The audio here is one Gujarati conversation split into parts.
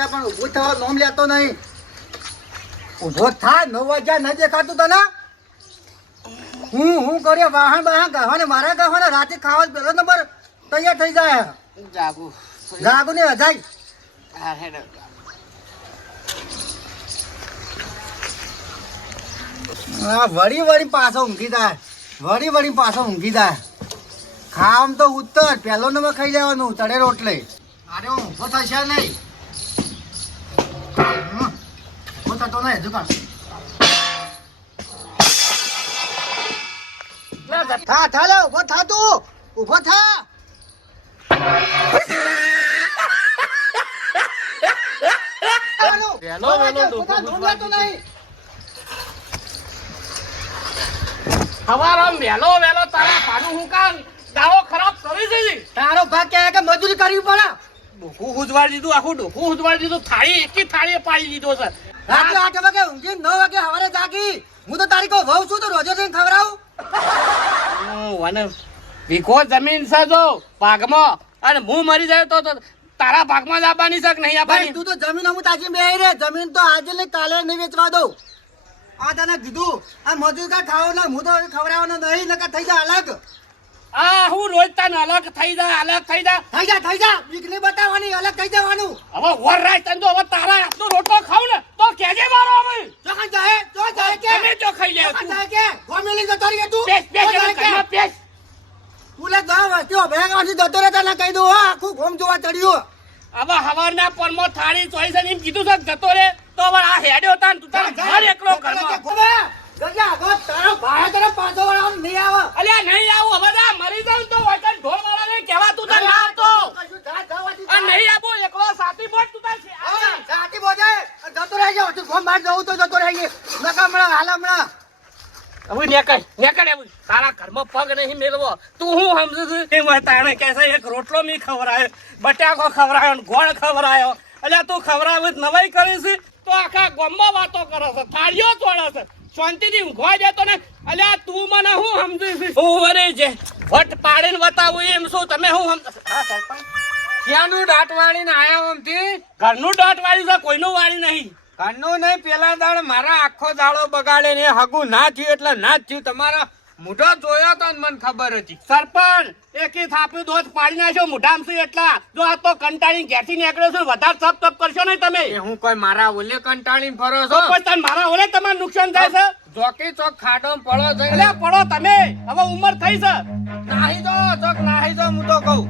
વાગ્યા પણ ઊભો થવા નોમ લેતો નહીં. ઊભો થા 9 વાગ્યા ન દેખાતું તને? હું કર્યો વાહન ગાવાને મારા ગાવાને રાતે ખાવા પહેલો નંબર તૈયાર થઈ જાય. જાગુ ને અજાય. વળી પાછો ઊંઘી જાય. વળી પાછો ઊંઘી જાય. ખામ તો ઉત્તર પહેલો નંબર ખાઈ જવાનું તળે રોટલે. અરે ઊંઘો થશે નહીં. ઊભો થતો નહીં હજુ કાં. થા લે ઊભો થા તું. ઊભો થા. હવારામ વેલો તારા પાનું હું કામ દાવો ખરાબ કરી છે. તારો ભાગ કે મજૂરી કરવી પડે. ડોકું ઉજવાડી દીધું, આખું ડોકું ઉજવાડી દીધું. થાળી એકી થાળીએ પાડી દીધો છે. રાત્રે 8 વાગે ઊંઘી 9 વાગે સવારે જાગી. હું તો તારી કો વહુ છું તો રોજો જઈને ખવડાવું. વીઘો જમીન છે જો ભાગમાં, અને હું મરી જાય તો તારા ભાગમાં જ આવવાની છે કે નહીં આવવાની? તું તો જમીન હું તાજી બે રે. જમીન તો આજે ને કાલે નહીં વેચવા દઉં. આ તને કીધું આ મજૂર કા ખાવ ના હું તો ખવડાવવાનો નહીં નકા થઈ જા અલગ. આ હું રોજ તને અલગ થઈ જા બીક નહીં બતાવવાની અલગ થઈ જવાનું. હવે વર રાય તને તો હવે તારા હાથનો રોટલો ખાવ ને તો કેજે મારો અમે ચોકન જાય કે તમે જો ખાઈ લે ચોકન જાય કે ગોમેલી જતો રહી તું પેસ તું લે ગા વાસ્યો ભેગવાથી જતો રહે તને કહી દઉં હા આખું ગોમ જોવા ચડ્યું. હવે હવારના પરમાં થાળી ચોઈસ એમ કીધું છે જતો રે તો હવે આ હેડ્યો તાન તું તારા ઘર એકલો ઘરમાં ગજા ગો તારો ભાઈ તને પાછો વાળા નહીં આવે. અલ્યા નહીં આવું હવે ના મરી જાઉં તો વચન ઢોલ વાળાને કહેવા તું તાર ના આવતો આ નહીં આવો એકલો સાથી બોટ તું તાર છે સાથી બોજે જતો રહી જાવ તું ગોમ બહાર જવું તો જતો રહી ગઈ નકા હમણાં હાલ હમણાં હવે નેકળ એવું તારા ઘરમાં પગ નહીં મેળવો તું હું સમજુ છું એ તાણે કહેશે એક રોટલો મી ખવરાયો, બટાકો ખવરાયો, ગોળ ખવરાયો. અલ્યા તું ખવરાવે નવાઈ કરી છે તો આખા ગામમાં વાતો કરે છે, થાળીઓ તોડે છે, શાંતિથી ઊંઘવા જતો ને. અલ્યા તું મને હું સમજુ છું હું વરે છે વટ પાડીને બતાવું એમ શું તમે હું સમજ ક્યાંનું દાંત વાળીને આયા આમથી? ઘરનું દાંત વાળ્યું છે, કોઈનું વાળી નહીં. ઘરનું નહીં, પેલા દાડ મારા આખો દાડો બગાડે ને હગું ના થયું એટલે ના જ થયું. તમારા મોઢો જોયો તો મને ખબર હતી. સરપંચ એકી થાપી દોત પાડી નાખ્યો મોઢામ છું એટલા. જો આ તો કંટાળી ઘેરથી નીકળ્યો છું વધારે તપ કરશો નહીં તમે. એ હું કોઈ મારા ઓલે કંટાળીને ફરો છો? તો તમે મારા ઓલે તમારે નુકસાન થાય છે. ચોકી ચોક ખાડો પડો છો એટલે પડો તમે હવે ઉંમર થઈ છે. નાહી દો ચોક નાહી દો. હું તો કહું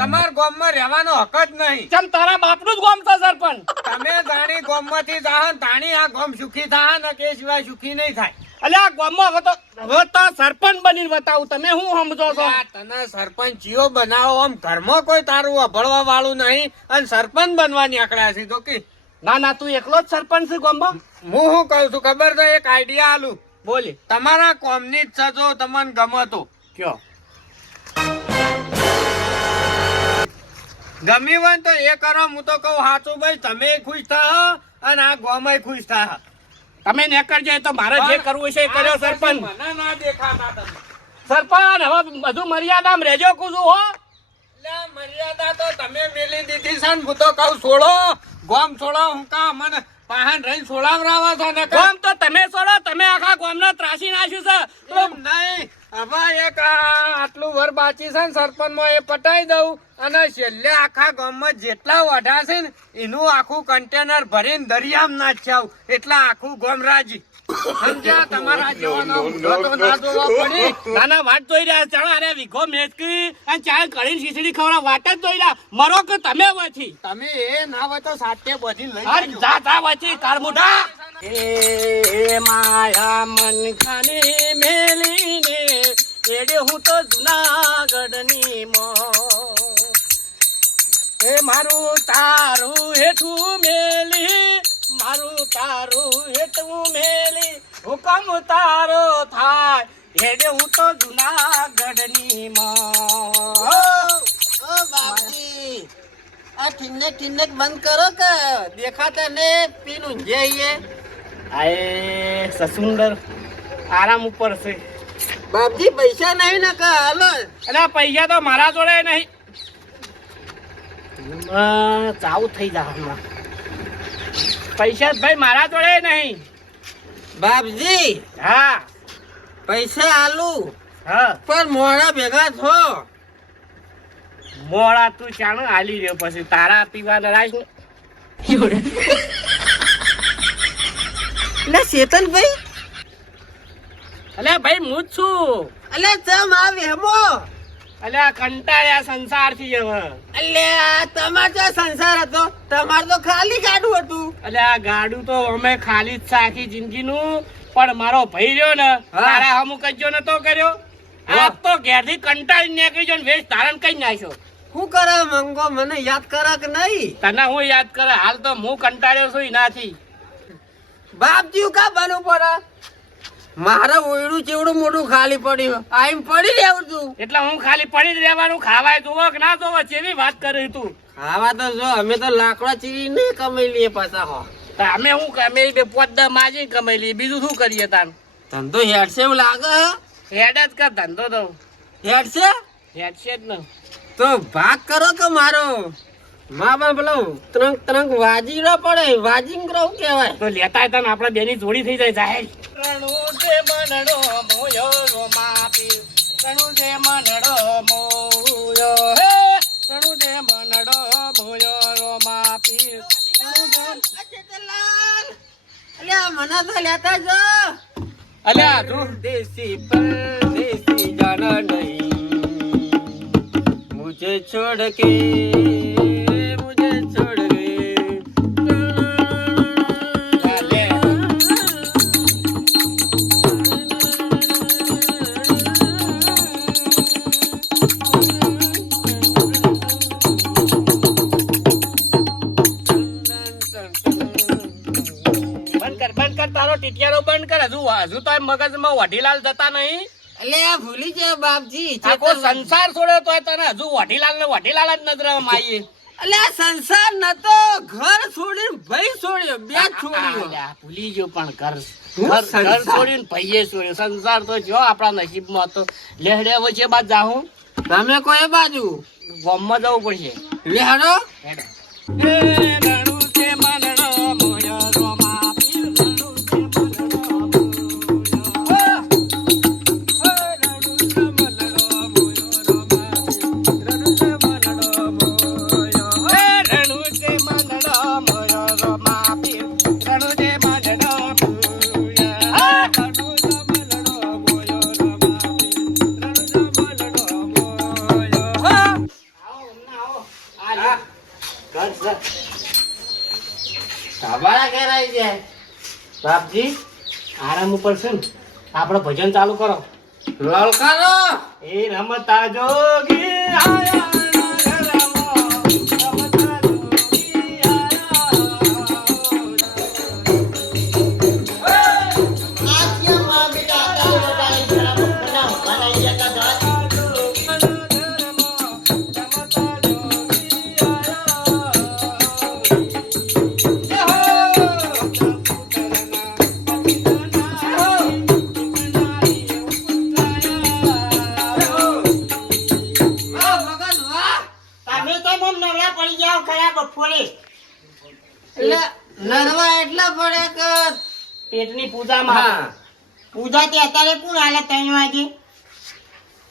તમારા ગામમાં રહેવાનો હક જ નહીં. ચમ તારા બાપનું જ ગામ છે સરપંચ. તમે જાણી ગામમાંથી જાહન તાણી આ ગામ સુખી થાય ને કે સિવાય સુખી નહીં થાય. અલ્યા ગામમાં હવે તો સરપંચ બનીને બતાવું તમે શું સમજો છો? તને સરપંચ ચિયો બનાવો આમ ઘરમાં કોઈ તારું અભળવા વાળું નહીં અને સરપંચ બનવાની આકડા છે તો કે ના તું એકલો જ સરપંચ છે ગામમાં. હું શું કહું છું ખબર છે? એક આઈડિયા આલું બોલી તમારા કોમની જ છે જો તમને ગમે તો કયો. ગમી હોય તો એ કરો. હું તો કહું સાચું ભાઈ તમે ખુશ થા અને આ ગામય ખુશ થા. તમે નેકળ જાય તો મારે જે કરવું છે એ કર્યો સરપંચ. મને ના દેખાતા તમે સરપંચ હવે બધું મર્યાદામાં રહેજો કુછું હો. મર્યાદા તો તમે મેલી દીધી છે ને. હું તો કહું છોડો ગામ છોડો. હું કા મને પાહન રહીને છોડાવરાવા છો ને ગામ તો તમે છોડો. તમે આખા ગામને ત્રાસી નાખ્યું છે તો નહીં. હવે એક આટલું વર બાકી છે ને સરપંચ માં એ પટાઈ દઉં અને છેલ્લે આખા ગામમાં જેટલા વઢા છે ને એનું આખું કન્ટેનર ભરીને દરિયામાં નાખ્યા એટલે આખું ગામ રાજી. સમજ્યા? તમારા જેવાનો ઊંધો તો ના જોવો પડી. નાના વાટ જોઈ રહ્યા ચણા અરે વીઘો મેચકી અને ચાય કઢીને ખીચડી ખવડા વાટ જ જોઈ રહ્યા. મરો કે તમે વથી તમે એ ના હોય તો સાથે બધી લઈ જાજો. જા વથી કાળમુઢા. એ માયા મન ખાની મેલીને એડે હું તો જુનાગઢની મો. એ મારું તારું હેઠું મેલી, મારું તારું હેઠું મેલી, હુકમ તારો થાય હેડે હું તો જુનાગઢની માં. ઓ બાપજી આ ઠિન્નક બંધ કરો કે દેખાતા ને પીનું જઈએ. આએ સસુંદર આરામ ઉપર છે બાપજી પૈસા નહીં ને કા હાલો. અલા પૈસા તો મારા જોડે નહીં. ચાવું થઈ જા હમણાં. પૈસા ભાઈ મારા જોડે નહીં. બાપજી હા પૈસા આલુ હા પણ મોડા ભેગા થો. મોડા તું ચાલો હાલી રહ્યો પછી તારા પીવા રાખ ને. એટલે ચેતનભાઈ અલ્યા ભાઈ હું જ છું. એટલે ચમ આ વેમો અલ્યા કંટાળ્યા સંસારથી હવે. એટલે તમાર તો સંસાર હતો, તમાર તો ખાલી ગાડું હતું. અલ્યા ગાડું તો અમે ખાલી જ છે આખી જિંદગીનું. પણ મારો ભાઈ રહ્યો ને તારા અમુક જ નતો કર્યો. આપ તો ઘેરથી કંટાળી નીકળી ગયો ને વેશ ધારણ કઈ નાખ્યો. શું કરે મંગો, મને યાદ કરે કે નહીં? તને હું યાદ કરે? હાલ તો હું કંટાળ્યો છું એનાથી. બાપજી કા બનવું પડે? મારા ઓયડું ચેવડું મોટું ખાલી પડ્યું, આઈમ પડી રહેવું તું. એટલે હું ખાલી પડી જ રહેવાનું. ખાવાય જોવો કે ના જોવો કેવી વાત કરી તું. ખાવા તો જો અમે તો લાકડા ચીરી ને કમાઈ લઈએ પાછા. હો તો અમે શું અમે બે પોતા માજી કમાઈ લઈએ, બીજું શું કરીએ તાન? ધંધો હેડ છે એવું લાગે. હેડ જ કર ધંધો તો. હેડ છે હેડ છે જ ને. તો ભાગ કરો કે મારો મા બાપ પેલો ત્રંક ત્રંક વાજીરો પડે, વાજીંગરો કહેવાય. તો લેતા તને આપડે બેની જોડી થઈ જાય જાહેર. રણું છે મનડો મોયો રોમાપી, રણું છે મનડો મોયો હે, રણું છે મનડો મોયો રોમાપી, રણું છે. અલ્યા મને તો લેતા જો. અલ્યા તું દેશી પરદેશી જાના નહીં, मुझे छोड़ के ચાલે. બંધ કર તારો ટીટિયારો બંધ કર. હજુ તો મગજમાં વઢીલાલ જતા નહીં. અલ્યા ભૂલી જાય બાપજી. આખો સંસાર છોડ્યો તોય તને હજુ વઢીલાલ ને વઢીલાલ જ નજરમાં આવીએ. અલ્યા સંસાર નતો, ઘર છોડીને ભાઈ છોડ્યો, બે જ છોડ્યો. અલ્યા, ભૂલી ગયો પણ ઘર હું ઘર સંસાર? છોડીને ભાઈએ છોડ્યો. સંસાર તો જો આપણા નસીબમાં હતો. લેહડે વચ્ચે બાદ જાઉં તમે કોઈ બાજુ ગામમાં જવું પડશે. લેહાડો. હેડો. એ રણું છે મનડો મોયો રોમાપી, રણું છે મનડો મોયો. સાબારા ઘેર આવી જાય. બાપજી આરામ ઉપર છે ને આપડે ભજન ચાલુ કરો. લલકારો. એ રમતા જોગી આયા રમો, રમતા જોગી એટલે નરવા એટલા પડે કે પેટની પૂજામાં. હા. પૂજા તે અત્યારે કોણ હાલે 3 વાગે?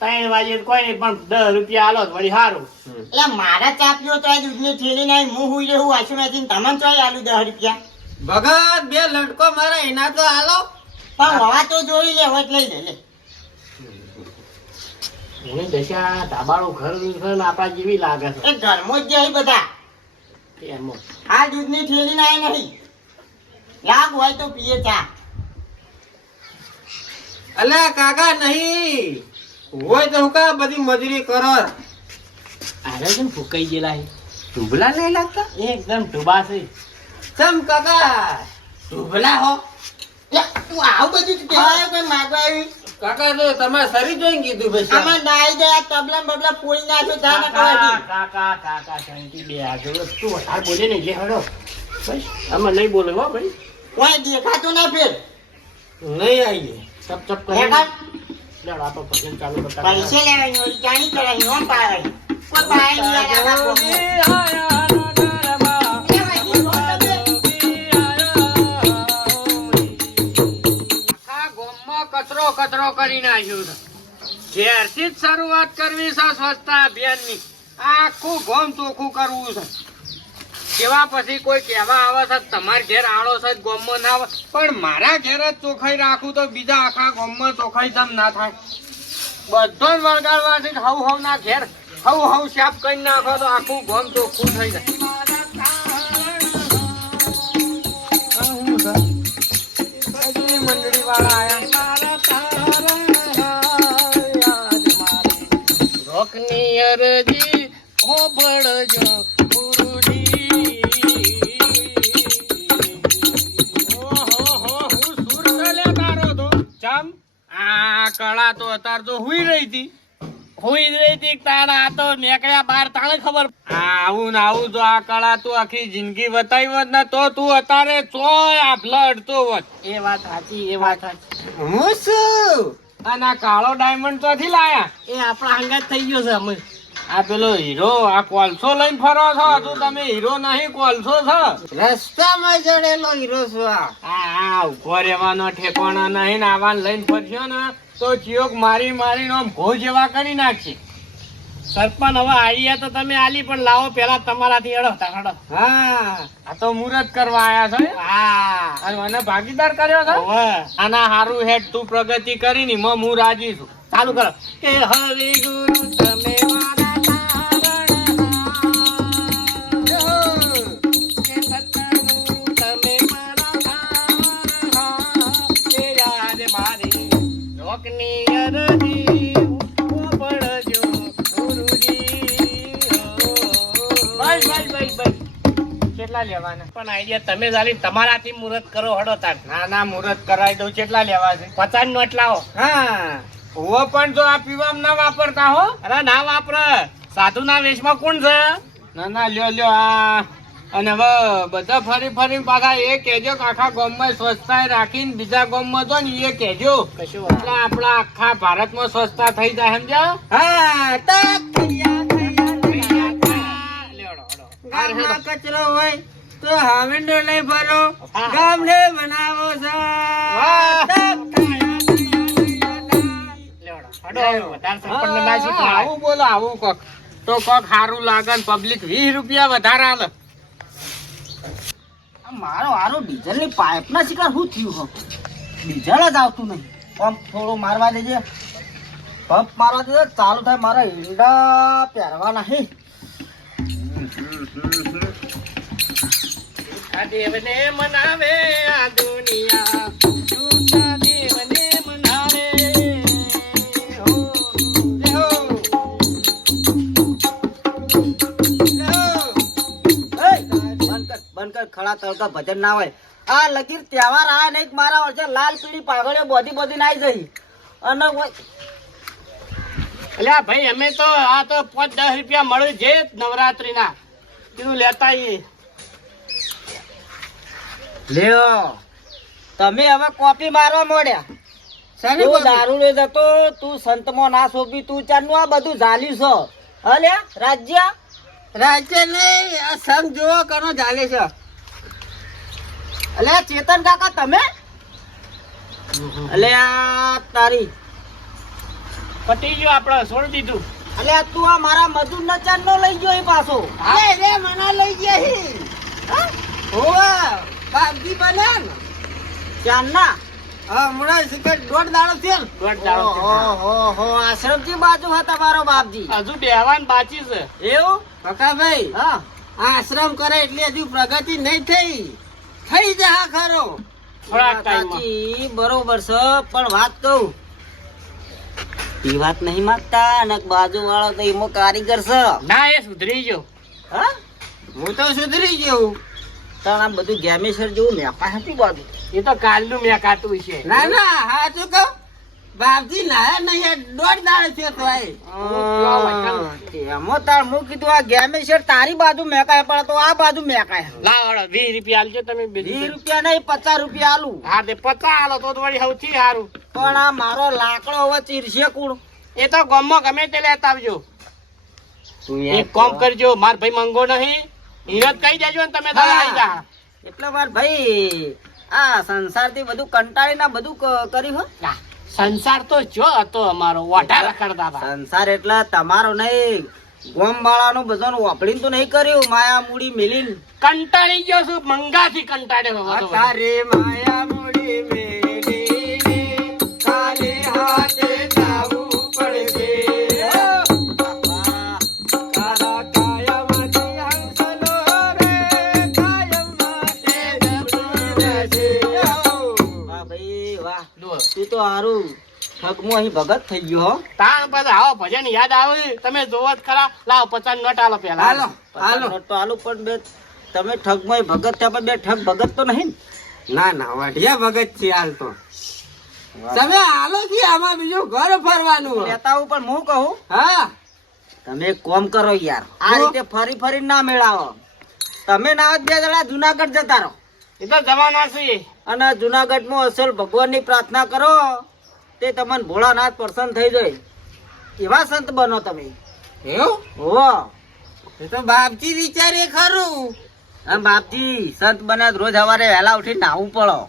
3 વાગે કોઈ નહીં પણ 10 રૂપિયા આલો તો વળી સારું. એટલે મારા ચા પીવો તો આ દૂધની થેલી નહીં, હું હુઈ રહ્યું વાંચું નથી ને તમને ચોય આલુ 10 રૂપિયા. ભગત બે લટકો મારા એના તો હાલો. પણ હવા તો જોઈ લે, હોય લઈ લે. એની દશા ધાબાળું ઘર છે ને આપણા જેવી લાગે છે. એ ઘરમાં જ જાય બધા. એમ આ દૂધની થેલી ના નહીં, લાગ હોય તો પીએ ચા. અલ્યા કાકા નહીં હોય તો હું કા બધી મજૂરી કરો. આરે છે ને ફૂકાઈ ગયેલા છે. ઢુબલા નહીં લાગતા? એકદમ ડૂબા છે. ચમ કાકા ઢુબલા હો? લે, તું આવું બધું જ કહેવાય કોઈ માગવા આવી? કાકા તો તમારે શરીર જોઈને કીધું પછી. આમાં નાઈ ગયા તબલા બબલા ફોડી નાખ્યો ચા ના કાકા કહેવાતી. કાકા કાકા શાંતિ બે આગળ તું વધારે બોલે ને એટલે હડો ભાઈ આમાં નહીં બોલે હો ભાઈ. કોઈ દેખાતું ના ફેર. નહીં આવીએ. ચપ ચપ હે કરે કાં? લેડો આપણે ભજન ચાલુ કરતા પૈસે લેવાની હોય, ચાણી કરવાની હોય, પાવાની. કોઈ પાય નહીં આ આખા ગામમાં. કરી નાખ્યું છે ઘેરથી જ શરૂઆત કરવી છે સ્વચ્છતા અભિયાનની આખું ગોમ ચોખ્ખું કરવું છે કેવા પછી કોઈ કહેવા આવે છે તમારે ઘેર આળો છે જ ગોમમાં ના આવે પણ મારા ઘેર જ ચોખ્ખાઈ રાખું તો બીજા આખા ગોમમાં ચોખ્ખાઈ જમ ના થાય બધો જ વળગાડવાથી હવ હવ ના ઘેર હવ હવ શાપ કરી નાખો તો આખું ગોમ ચોખ્ખું થઈ જાય મંડળી વાળા આયા રોકની અરજી ઓબળજો ગુરુજી ઓહો હું સુર ચાલે તારો તો ચમ આ કળા તો અત્યારે તો હુઈ રહી હતી તારા તો નીકળ્યા બાર તાણે ખબર આવું ને આવું તો આ કળા તું આખી જિંદગી બતાવી હોત ને તો તું અત્યારે ચોય આભલા અડતો હોત એ વાત સાચી એ વાત સાચી હું શું અને આ કાળો ડાયમંડ તો થી લાયા એ આપણા હંગાત થઈ ગયો છે અમે આ પેલો હીરો આ કોલસો લઈને ફરો છો તું તમે હીરો નહીં કોલસો છો રસ્તામાં ચડેલો હીરો છું આ ઉભો રહેવાનો ઠેકાણો નહીં ને આવાને લઈને ફરશો ને તો ચિયોક મારી મારીને આમ ઘો જેવા કરી નાખશે સરપંચ હવે આઈડિયા તો તમે આલી પણ લાવો પેલા તમારાથી એડો હડો હા આ તો મુહૂર્ત કરવા આયા છો હા અને મને ભાગીદાર કર્યો છે હવે આના હારું હેડ તું પ્રગતિ કરી ની હું રાજી છું ચાલુ કરો કે હરિ ગુરુ તમે મારા કેટલા લેવાના પણ આઈડિયા તમે જાલી તમારાથી મુહૂર્ત કરો હડો તાર ના મુહૂર્ત કરાવી દઉં કેટલા લેવા છે 50 નોટ લાવો હા હું પણ તો આ પીવામાં ના વાપરતા હો અરે ના વાપર સાધુ ના વેશમાં કોણ છે ના લ્યો આ અને હવે બધા ફરી પાછા એ કહેજો કે આખા ગામમાં સ્વચ્છતા રાખીને બીજા ગામમાં તો ને એ કહેજો કશું એટલે આપણા આખા ભારતમાં સ્વચ્છતા થઈ જાય સમજ્યા હા ગામમાં કચરો હોય તો હામેન્ડો લઈ ભરો હા. ગામને બનાવો છો હડો વધારે સરપંચને ના શીખવાય. આવું બોલો આવું કોક તો કોક સારું લાગે ને પબ્લિક 20 રૂપિયા વધારે આલે મારો હારો ડીઝલ ની પાઇપ ના શિકાર શું થયું હો ડીઝલ જ આવતું નહીં પંપ થોડો મારવા દેજે પંપ મારવા દેજે ચાલુ થાય મારા ઈંડા પહેરવાના હે આ દેવને મનાવે આ દુનિયા જૂઠા દેવને મનાવે હો બંધ કર ખડા તળકા ભજન ના હોય આ લગીર તહેવાર આ નહીં મારા વર્ષે લાલ પીળી પાઘડીઓ બધી નાઈ જઈ અને અલ્યા ભાઈ અમે તો આ તો 5-10 રૂપિયા મળે છે નવરાત્રી ના કીધું લેતા આવીએ. લ્યો તમે હવે કોપી મારવા મોડ્યા શાની તું કોપી? દારૂ લઈ જતો તું સંતમાં ના શોભી તું ચારનું આ બધું ઝાલ્યું છો હલ્યા રાજ્ય નહીં આ સંગ જોવો કનો ચાલે છે અલે ચેતન કાકા તમે અલે આ તારી પટી ગયો આપણે છોડી દીધું. અલે આ તું આ મારા મજૂર ના ચાર નો લઈ ગયો એ પાછો રે મના લઈ ગયા હોવા બાપજી બન્યા ને ચાર ના હમણાં સિકટ દોઢ દાડો થયો ને દોઢ દાડો થયો. ઓહો આશ્રમજી બાજુ હતા મારો બાપજી હજુ બેહવાન બાકી છે. એવું કાકાભાઈ હા આશ્રમ કરે એટલે હજુ પ્રગતિ નહીં થઈ જા ખરો થોડાક ટાઈમમાં. કાચી બરોબર છે પણ વાત કહું એ વાત નહીં માંગતા અને બાજુ વાળો તો એમાં કારીગર છે ના એ સુધરી ગયો. હા હું તો સુધરી ગયો તાણ આ બધું ગેમેસર જેવું મેપા હતી બાજુ એ તો કાલનું મેં કાતું છે. ના હા તું કહું બાપજી નાયા નહીં દોઢ દાડો થયો તો એમાં તાર હું કીધું આ ગેમેસર તારી બાજુ મેકાય પણ તો આ બાજુ મેકાય લાવો હળો, 20 રૂપિયા આલજો તમે બીજું. 20 રૂપિયા નહીં 50 રૂપિયા આલું હા તે 50 આલો તો વળી સૌથી સારું. પણ આ મારો લાકડો હવે ચીરશે કુણ એ તો ગામમાં ગમે તે લેતા આવજો. એક કામ કરજો, માર ભાઈ મંગો નહીં હિરત કહી દેજો ને તમે તારા આવી જા. એટલે વાર ભાઈ આ સંસાર થી બધું કંટાળી ના બધું કર્યું હો સંસાર તો જો હતો અમારો વાઢા રખડતા હતા. સંસાર એટલે તમારો નહીં, ગોમ વાળાનું બધાનું વાપરીને તો નહીં કર્યું, માયા મૂડી મેલીને. કંટાળી ગયો છું, મંગાથી કંટાળ્યો હવે તો. તારે માયા મૂડી મેલીને ખાલી હાથે જાવું પડશે. કાલા કાયામાંથી હંસલો રે કાયમ માટે જતું રહેશે. વાહ ભાઈ વાહ, જુઓ. તું તો હારું ઠગમો અહીં ભગત થઈ ગયો હો. તાણ પછી આવો ભજન યાદ આવે તમે જોવો જ ખરા. લાવો 50 નોટ આલો પેલા. હાલો હાલો. તો આલું પણ બે તમે ઠગમો અહીં ભગત થયા પણ બે ઠગ ભગત તો નહીં ને? ના ના વાઢિયા ભગત છે હાલ તો. તમે હાલો થી આમાં બીજું ઘર ફરવાનું. લેતા આવું પણ હું કહું, હા તમે એક કોમ કરો યાર, આ રીતે ફરી ફરી ના મેળાવો. તમે ના હોત બે જણા જુનાગઢ જતા રહો એ તો જવાના છે. અને જુનાગઢમાં અસલ ભગવાનની પ્રાર્થના કરો તે તમને ભોળાનાથ પ્રસન્ન થઈ જાય એવા સંત બનો તમે. એવું હો એ તો બાપજી વિચારે ખરું. આમ બાપજી સંત બને રોજ સવારે વહેલા ઉઠીને નાહવું પડો.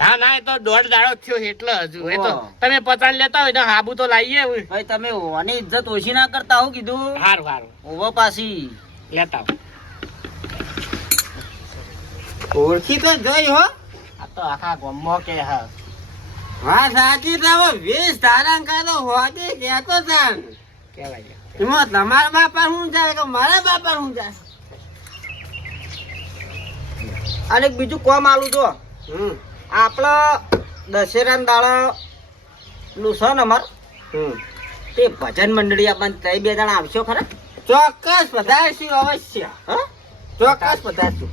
ના ના એ તો 1.5 દાડો થયો એટલે હજુ એ તો ઓહ. તમે 50 લેતા હોય તો હાબુ તો લાવીએ હવે. ભાઈ તમે ઓની ઇજ્જત ઓછી ના કરતા હું કીધું. હારું હારું ઓવો પાછી લેતા આવો. ઓળખી તો જોઈ હો. આ તો આખા ગામમાં કે હા હા સાચી તમે 20 ધારણ કરો હોતે કેતો તાન. કહેવાય. એમાં તમારા બાપા શું જાય કે મારા બાપા શું જાય? અને એક બીજું કોમ આલું છો, હમ આપણા દશેરા દાડા નું છે ને અમાર તે ભજન મંડળી આપણને ત્રણ બે જણા આવશો ખરા? ચોક્કસ પધારશું અવશ્ય. હા ચોક્કસ પધારશું.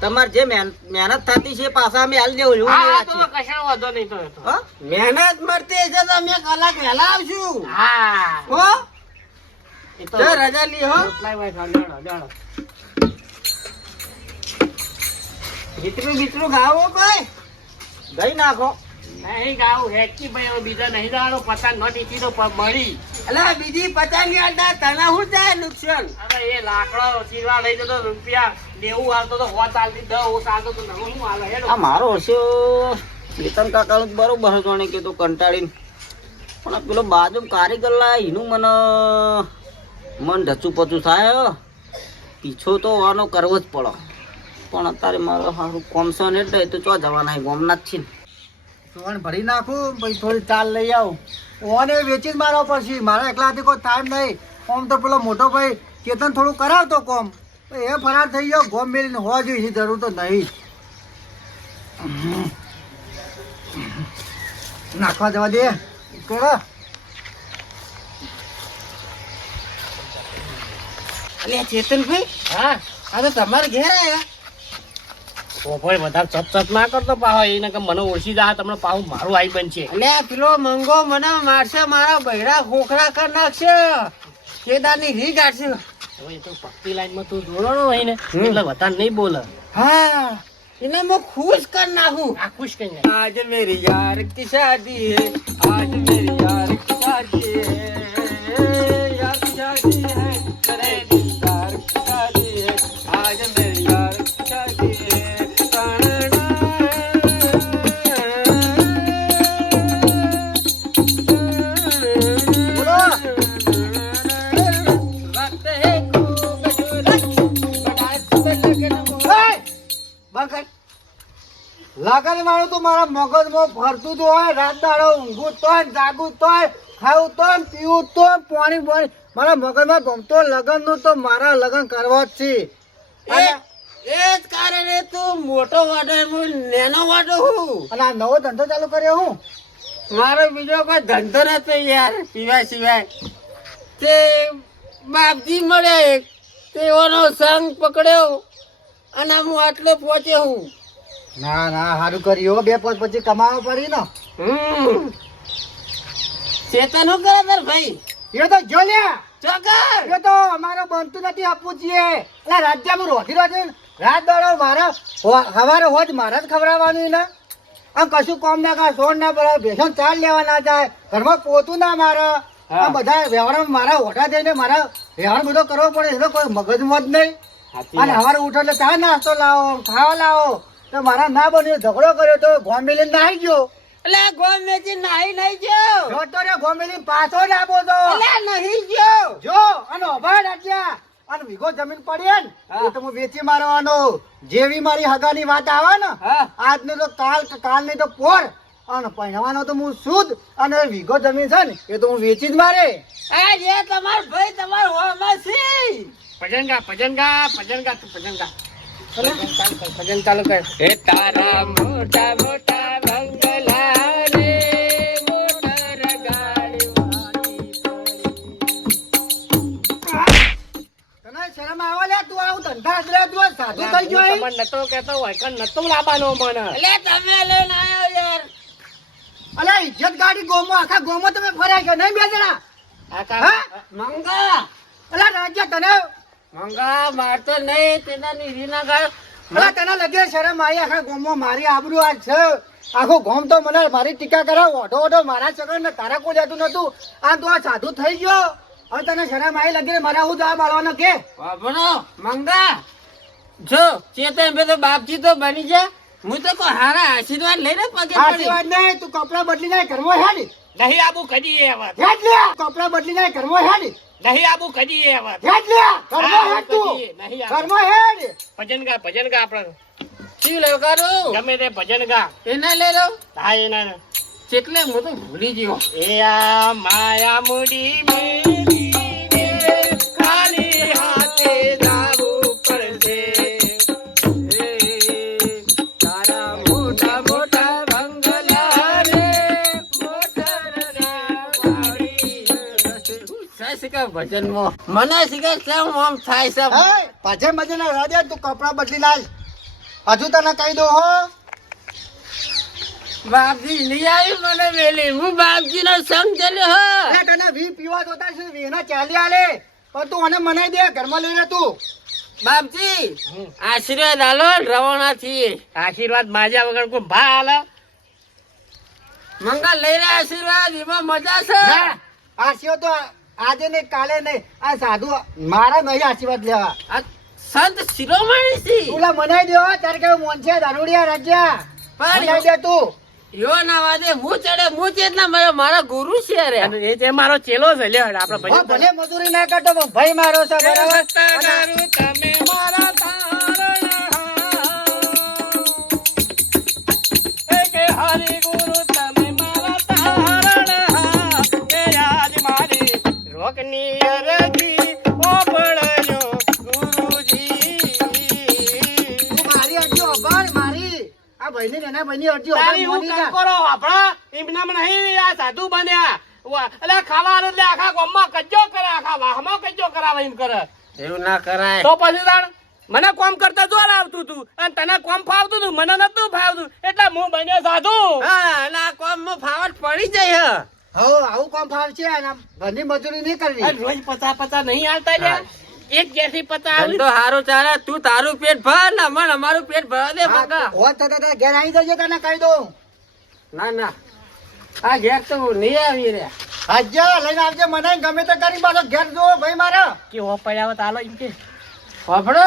તમારે જે મહેનત થતી છે એ પાછા અમે હાલ દેવું એવું નહીં હા તો રાખીએ. કશા વાંધો નહીં તો એ તો. હા? મહેનત મળતી હશે તો અમે કલાક વહેલા આવશું. હા હો એ તો જો રજા લી હો. રોટલાય હોય ખાલી. લેડો, લેડો. બીતરું ખાવું કોઈ? ગઈ નાખો. નહીં ગાવું હેચી ભાઈ હવે બીજા નહીં દાડો 50 નોટ ઈથી તો મળી. અલા બીજી 50 ની અડધા તને શું થાય નુકસાન? હવે એ લાકડો ચીરવા લઈ જતો રૂપિયા 90 હાલતો તો 100 ચાલતી 10 ચાલતો તો નવું શું હાલે હેડો. આ મારો હશે કેતન કાકાનું બરોબર જાણે કે તું કંટાળીને, પણ આ પેલો બાજુ કારીગર લાય એનું મન ઢચું પચું થાય. પીછો તો આનો કરવો જ પડે, પણ અત્યારે મારો સારું કોમ છે ને એટલે એ તો ચો જવાના ગોમના જ છે ને. સોન ભરી નાખું પછી થોડી ચાલ લઈ આવું. ઓને વેચી જ મારવા પડશે, મારા એકલાથી કોઈ ટાઈમ નહીં. આમ તો પેલો મોટો ભાઈ કેતન થોડું કરાવતો કોમ, એ ફરાર થઈ ગયો. ગોમ મેલીને હોવા જોઈએ જરૂર તો નહીં. નાખવા જવા દે કરો. અલ્યા ચેતનભાઈ, હા આ તો તમારે ઘેર આયા. ઓ ભાઈ બધા ચપ ચપ ના કરતો પાહો એને કે મને ઓળખી જાય તમને પાહુ મારું આઈ બનશે. અલ્યા પેલો મંગો મને મારશે, મારા બૈરા ખોખરા કરી નાખશે, કેદારની રી કાઢશે. હવે એ તો ભક્તિ લાઈનમાં તું જોડો હોય ને એટલે વધારે નહીં બોલે. હા એને હું ખુશ કરી નાખું. આ ખુશ કઈ જાય. आज मेरी यार की शादी है, आज मेरी यार की शादी है, यार की शादी है, तेरे दिलदार की शादी है, आज मेरी यार की शादी है. બોલો. वक्त है खूबसूरत, बड़ा लगन એ! બગડ. લગન વાળું તો મારા મગજમાં ફરતું તો હોય. રાત દાડો ઊંઘું તોય, જાગું તોય, ખાવું તોય, પીવું તોય, પાણી પાણી મારા મગજમાં ગમતો લગનનું તો મારા લગન કરવા જ છે. અને એ જ કારણે તું મોટો વાટો હું નેનો વાટો હું. અને આ નવો ધંધો ચાલુ કર્યો હું. મારો બીજો કોઈ ધંધો નતો યાર સિવાય સિવાય. તે બાપજી મળે તેઓનો સંગ પકડ્યો અને હું આટલો પહોંચ્યો હું. ના ના સારું કર્યું હો. બે પોત પછી કમાવા પડી ને. ચેતન શું કરે તાર ભાઈ? એ તો જો લ્યા. ચોકર એ તો અમારે બનતું નથી આપવું છીએ. એટલે રાજ્યમાં રોધી રોધી રાત દાડો મારા સવારે હોજ મારા જ ખવડાવવાનું ને. આમ કશું કોમ ના કરે, સોન ના પડે, ભેસણ ચાલ લેવા ના જાય, ઘરમાં પોતું ના મારે. આ બધા વ્યવહારમાં મારા ઓઢા થઈને મારા વ્યવહાર બધો કરવો પડે. એનો કોઈ મગજમાં જ નહીં. અને સવારે ઉઠો એટલે ચા નાસ્તો લાવો, ખાવા લાવો. તો મારા ના બન્યો ઝઘડો કર્યો તો ગોમ મેલીને નાહી ગયો. એટલે ગોમ વેચી નાહી નહીં ગયો જોતો રે ગોમેલી પાછો જ આપો તો એટલે નહીં ગયો જો અને ઉભા રાખ્યા અને વીઘો જમીન પડી ને એ તો હું વેચી મારવાનો જેવી મારી હગાની વાત આવે ને હા આજને તો કાલ નહીં તો પોર અને પહેરવાનો તો હું શુદ્ધ અને વીઘો જમીન છે ને એ તો હું વેચી જ મારે આ જે તમાર ભાઈ તમાર હોમાં છે ભજન ગા તું ભજન ગા ભજન ચાલુ કર એ તારા મોટા મોટા બંગલા રે મોટર ગાડી તને શરમ આવે લે તું આવું ધંધા અદરે તું સાધુ થઈ ગયો અહીં? તમને નતો કેતો હોય કે નતો લાવવાનો મને એટલે તમે લઈને આવ્યો યાર અલા ઇજ્જત ગાડી ગોમો આખા ગોમો તમે ફર્યા છો નહીં બે જણા હા? મંગા અલા રાજ્ય તને મંગા મારતો નહીં તેના નીરી ના ગાય અલા તને લગે શરમ આવી આખા ગોમો મારી આબરૂ આજ છે આખો ગોમ તો મને મારી ટીકા કરાવ ઓઢો મારા ચકર ને તારા કોઈ જતું નતું આ તું આ સાધુ થઈ ગયો હવે તને શરમ આવી લગે મારા હું જવાબ આલવાનો કે બાબરો મંગા જો ચેતન બે તો બાપજી તો બની જા હું તો કોઈ હારા આશીર્વાદ લઈને પગે પડી આશીર્વાદ નહીં તું કપડા બદલી જાય ઘરમાં હેડ નહીં આબુ કદી એ વાત હેડ લે કપડા બદલી જાય ઘરમાં હેડ નહીં આબુ કદી એ વાત હેડ લે ઘરમાં હેડ તું નહીં આબુ. ઘરમાં હેડ ભજન ગા આપણે શું લેવ કરું ગમે તે ભજન ગા એના લઈ લઉં હા એના એટલે હું તો ભૂલી ગયો એ આ માયા મુડી મેલીને ખાલી હાથે જાવું પડશે એ તારા મોટા મોટા બંગલા રે મોટર ગાડી શીખા ભજનમાં મને શીખા કેમ આમ થાય છે હે પાછે મજે ના રાજા તું કપડા બદલી લાલ હજુ તને કહી દો હો બાપજી લઈ આવી મને વેલી હું બાપજી નો સંગ ચાલ્યો હો અરે તને વી પીવા જોતા છે વીના ચાલી આલે પણ તું મને મનાઈ દે ઘરમાં લઈને તું બાપજી આશીર્વાદ આલો રવાના થી આશીર્વાદ માજ્યા વગર કોઈ ભા હાલે મંગા લઈ રહ્યા આશીર્વાદ એમાં મજા છે ના આશીર્વાદ તો આજે ને કાલે નહીં આ સાધુ મારા નહીં આશીર્વાદ લેવા આ સંત શિરોમણી છે તુલા મનાઈ દે હો તારે કેવું મોન છે દારૂડિયા રાજા પણ મનાઈ દે તું યો ના વાદે હું ચડે હું ચેતના મારા ગુરુ છે રે અને એ જે મારો ચેલો છે લે આપણે હા, ભજન ભલે મજૂરી ના કરતો પણ ભાઈ મારો છે બરાબર અને તમે મારા તારણહાર. એ કે હરિ ગુરુ તમે મારા તારણહાર. એ આજ મારી રોકની અરજી ઓપળજો ગુરુજી. તું મારી અરજી ઓભાળ મારી આ ભાઈની નાના ભાઈની અરજી તારી ઓભાળ હું મોની કામ કરો આપણા એમનામ નહીં આ સાધુ બન્યા એટલે ખાવા એટલે આખા ગામમાં કજ્જો કરે આખા વાહમાં કજ્જો કરાવે એમ કરે એવું ના કરાય તો પછી તાણ મને કોમ કરતા જોર આવતું તું અને તને કોમ ફાવતું તું મને નતું ફાવતું એટલે હું બન્યો સાધુ હા અને આ કોમ માં ફાવટ પડી જાય હો આવું કામ ફાવ છે અને આમ ઘરની મજૂરી નહીં કરવી અને રોજ 50 નહીં હાલતા લ્યા એક ઘેરથી 50 ધંધો આવી હારું ચાલે તું તારું પેટ ભર ને અમન અમારું પેટ ભર દે મંગા હોત થતા તારા ઘેર આવી જજો તને કહી દઉં ના ના આ ઘેર તો નહીં આવી રે હાજ્યા લઈને આવજે મને ગમે તે કરી પાછો ઘેર જો ભાઈ મારા કે ઓપડ્યા હાલો એમ કે ફફડો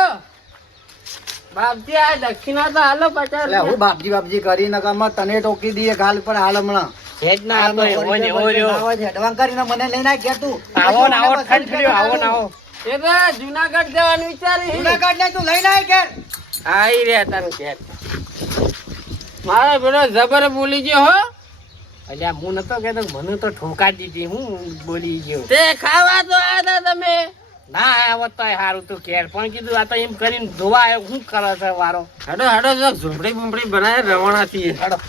બાપજી આ દક્ષિણા તો હાલો 50 એટલે હું બાપજી કરી નકામાં તને ટોકી દઈએ ગાલ પર હાલ હમણાં હેડ ના આ તો એવો ને એવો રહ્યો. હેડવાન કરીને મને લઈને આ ઘેર તું આવો ને આવો ઠંડ થયો આવો ને આવો એ તો જુનાગઢ જવાનું વિચારી જુનાગઢ ને તું લઈને આય ઘેર આઈ રે તને ઘેર મારો પેલો જબર બોલી ગયો હો અલ્યા હું નતો કહેતો મને તો ઠોકા દીધી હું બોલી ગયો તે ખાવા તો આવ્યા તમે ના આવત તો સારું તું ઘેર પણ કીધું આ તો એમ કરીને ધોવા આવ્યો શું કરે છે વારો હડો હડો જો ઝૂંપડી બુંપડી બનાવે રવાના થી હેડો